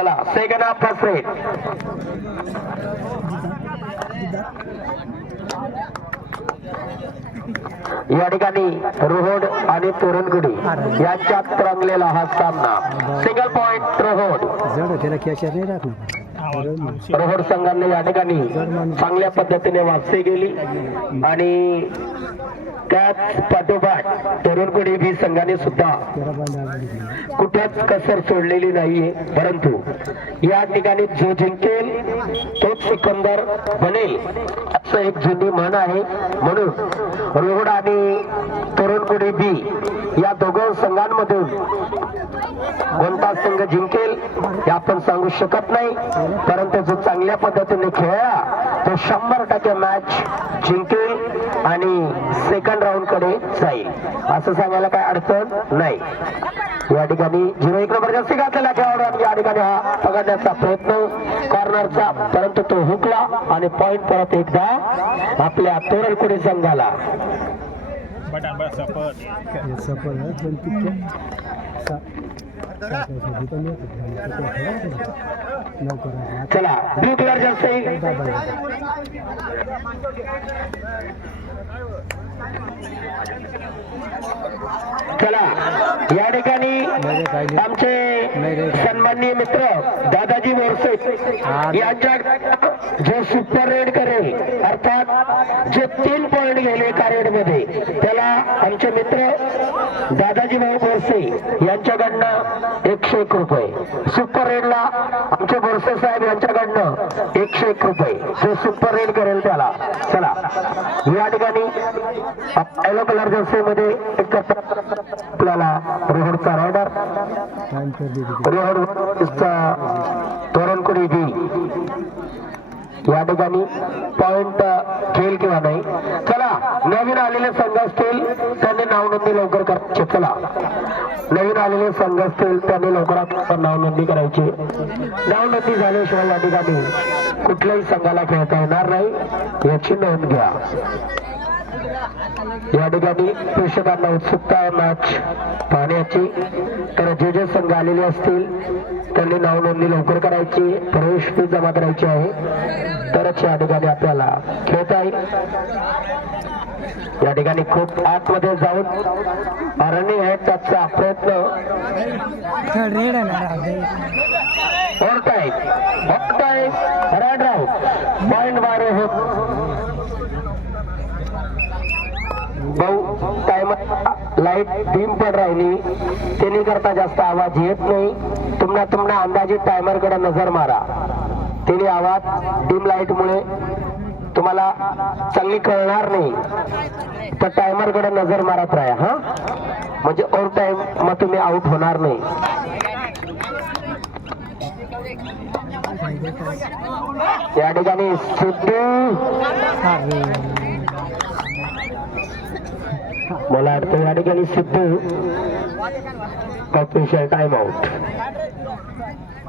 चला second half first red या ठिकाणी रोहड आणि तोरणगुडी यांच्यात रंगलेला हा सामना. Single point Rohru. रोहड संघाने या ठिकाणी चांगल्या पद्धतीने वापसी केली आणि त्याच पाठोपाठ तरुणपणी बी संघाने सुद्धा कुठेच कसर सोडलेली नाहीये. परंतु या ठिकाणी जो जिंकेल तोच सिकंदर बनेल असं एक जुनी म्हण आहे. म्हणून रोहड आणि तरुणपुडी बी या दोघं संघांमधून कोणता संघ जिंकेल हे आपण सांगू शकत नाही. परंतु जो चांगल्या पद्धतीने खेळला तो शंभर टक्के मॅच जिंकेल आणि सेकंड राऊंडकडे जाईल. असं सांगायला काय अडचण नाही. या ठिकाणी झिरो एक नंबर जास्ती घातलेला खेळाडू या ठिकाणी हा पकडण्याचा प्रयत्न कॉर्नरचा परंतु तो हुकला आणि पॉइंट परत एकदा आपल्या तोरणकुडी संघाला. बटन बस सपत सफल पण लवकर चला ब्लू कलर चला या ठिकाणी आमचे सन्माननीय मित्र दादाजी मोरसे यांच्या जो सुपर रेड करेल अर्थात जे तीन पॉइंट गेले एका रेडमध्ये त्याला त्यांचे मित्र दादाजी भाऊ बोरसे यांच्याकडनं एकशे एक रुपये. सुपर रेडला आमचे बोरसे साहेब यांच्याकडनं एकशे एक रुपये. जो सुपर रेड करेल त्याला. चला. या ठिकाणी येलो कलर जर्सीमध्ये एक आपल्याला रोहडचा रायडर रोहडचा तोरणकुडी बी या ठिकाणी पॉइंट खेळ uh, किंवा नाही. चला. नवीन आलेले संघ असतील त्यांनी नावनोंदणी लवकर करायची चला. नवीन आलेले संघ असतील त्यांनी लवकरात नावनोंदणी करायची. नावनोंदणी झाल्याशिवाय या ठिकाणी कुठल्याही संघाला खेळता येणार नाही याची नोंद घ्या. या ठिकाणी प्रेक्षकांना उत्सुकता आहे मॅच पाहण्याची. तर जे जे संघ आलेले असतील त्यांनी नावनोंदणी लवकर करायची. प्रवेश फी जमा करायची आहे. तरच या ठिकाणी आपल्याला खेळता येईल या ठिकाणी खूप आतमध्ये जाऊन रनिंग आहे त्याचा प्रयत्न रेड ओव्हर टाईम राव पॉइंट वारे होत भाऊ टाइमर लाइट डीम पण राहिली. त्यांनी करता जास्त आवाज येत नाही. तुम्हाला तुम्हाला अंदाजे टायमरकडे नजर मारा. त्याने आवाज डिम लाइट मुळे तुम्हाला चांगली कळणार नाही. तर टायमरकडे नजर मारत राहा हा? म्हणजे ओव्हर टाइम मग तुम्ही आउट होणार नाही. या ठिकाणी सिद्धू. मला वाटतं या ठिकाणी Siddhu official time out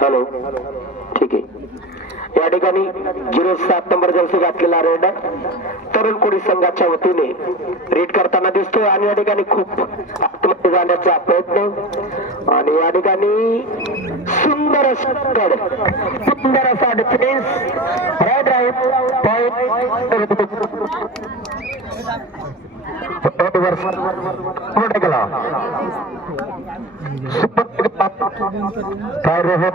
hello. ठीक आहे. या ठिकाणी झिरो सात नंबर जर्सी घातलेला रेड तरुण कोळी संघाच्या वतीने रेड करताना दिसतोय आणि या ठिकाणी खूप आत्महत्या जाण्याचा प्रयत्न. आणि या ठिकाणी सुंदर सुंदर असा डिफेन्स राईट राईट पॉईंट केला काय रोहत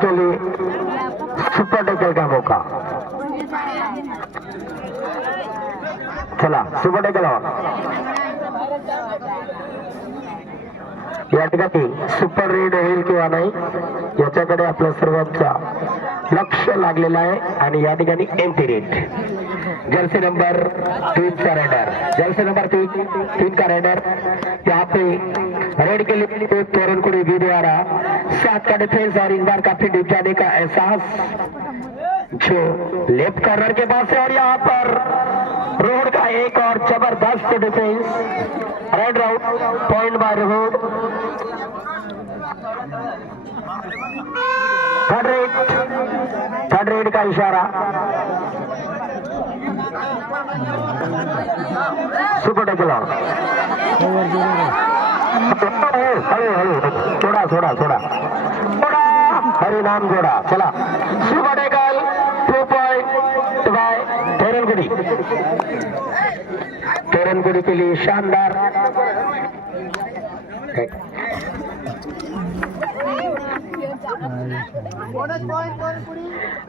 के लिए सुपर टेकल का मौका? चला सुपर टेकल या ठिकाणी सुपर रेड होईल किंवा नाही याच्याकडे आपल्या सर्वांचा लक्ष लागलेलं आहे आणि या ठिकाणी एम्प्टी रेट जर्सी नंबर तीन का रेडर। जर्सी नंबर तीन तीन का राइडर यहाँ पे रेड के लिए तोरणकुड़ी भी द्वारा सात का डिफेंस और इस बार काफ़ी डीप जाने का एहसास। जो लेफ़्ट कॉर्नर के पास है और यहाँ पर रोड का एक और ज़बरदस्त defence raid route point by road third raid third raid का इशारा। सुपर टकला कवर जोरावर हळू हळू. सोडा सोडा सोडा. सोडा. हरिनाम जोडा. चला. सुबडेकल two point by Torangudi Torangudi के लिए शानदार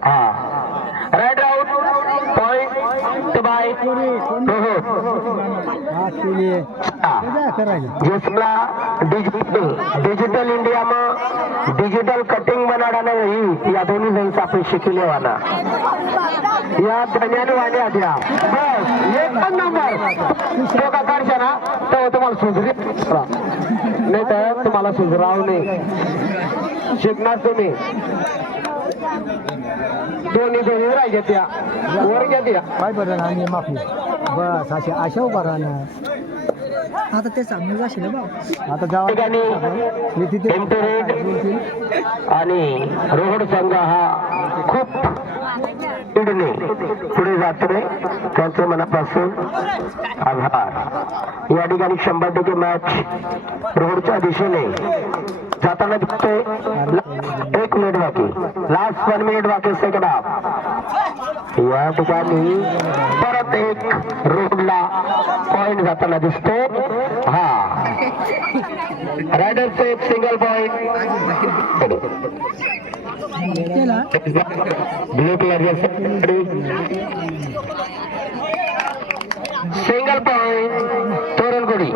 हाँ. काय करायला जिसला डिजिटल डिजिटल इंडियाમાં डिजिटल कटिंग बनाडानं ही या दोन्ही जण आपण शिकलेवाना या धन्याने वाण्या द्या. बस एक पण नंबर. तो का काढशा ना तर तुम्हाला सुधरी नाही तर तुम्हाला सुधराव नाही. शिकणार तुम्ही. दोन्ही दोन्ही राहायच्या त्या वर घ्या त्या काय बरं आणि माफी. बस अशा अशा उभा राहणार आता ते सामने जाशील आता जावा. ठिकाणी मी तिथे आणि रोहड संघ हा खूप स्पीडने पुढे जातोय त्यांचे मनापासून आभार. या ठिकाणी शंभर टक्के मॅच रोडच्या दिशेने जाताना दिसतोय. एक मिनिट बाकी. लास्ट वन मिनिट बाकी सेकंड हाफ या ठिकाणी परत एक रोडला पॉइंट जाताना दिसतो. हा. रायडर एक single point blue colour single point Torangudi.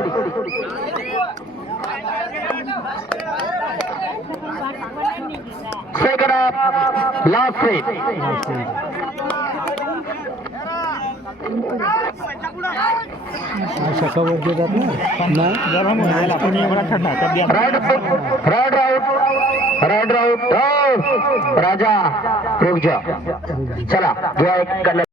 Second half last raid अशा कवर देतात ना ना गरम होईल आपण एवढा थंडा तर द्या रेड रेड राउट रेड राउट हो राजा रुक जा। चला